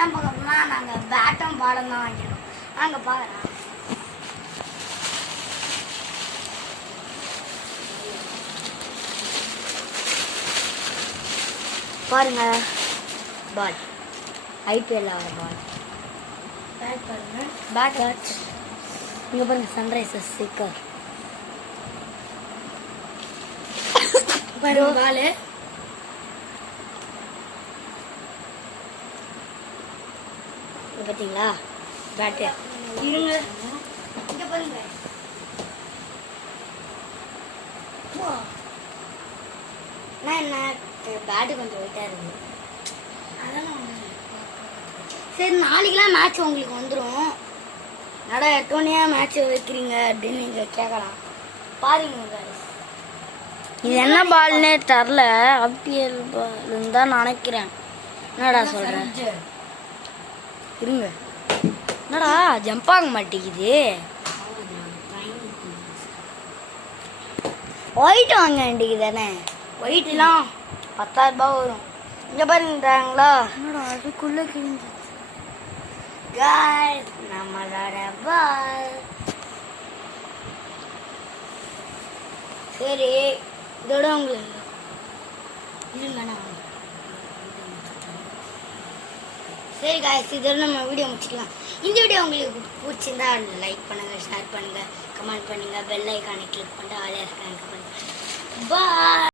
என்ன பார்க்கணும்னா நாங்கள் பேட்டும் பாலம் தான் வாங்கிடுவோம். நாங்கள் பார்க்குறோம். பாருங்க பால் ஐபிஎல் ஆகிற பால். பேட் பாருங்க. பேட் இங்கே பாருங்க சன்ரைசர்ஸ் ஸ்டிக்கர். பாருங்க பால். பார்த்தீங்களா பேட்டு இருங்க. இங்கே பாருங்க என்ன பேட்டு கொஞ்சம் வெயிட்டாக இருக்குது. அதெல்லாம் சரி நாளைக்கெலாம் மேட்ச் உங்களுக்கு வந்துடும். நடா 8 மணியா மேட்ச் வைக்கிறீங்க அப்படின்னு நீங்கள் கேட்கலாம். பாருங்க இது என்ன பால்னே தெரில. ஐபிஎல் பால்னு தான் நினைக்கிறேன். என்னடா சொல்கிறேன் இருங்க. என்னடா ஜம்ப் ஆக மாட்டேங்குது. ஒயிட் வாங்க வேண்டியது தானே. ஒயிட்லாம் 10,000 ரூபாய் வரும். இங்கே பாருங்கங்களா என்னடா அதுக்குள்ளே கிழிஞ்சு. காய்ஸ் நம்மளோட பால். சரி இதோட உங்களுக்கு இல்லைங்கண்ணா. சரி காய்ஸ் இதோட நம்ம வீடியோ முடிச்சுக்கலாம். இந்த வீடியோ உங்களுக்கு பிடிச்சிருந்தா லைக் பண்ணுங்கள், ஷேர் பண்ணுங்கள், கமெண்ட் பண்ணுங்கள், பெல் ஐக்கானை கிளிக் பண்ணிட்டு ஆளே இருக்காங்க. பாய்.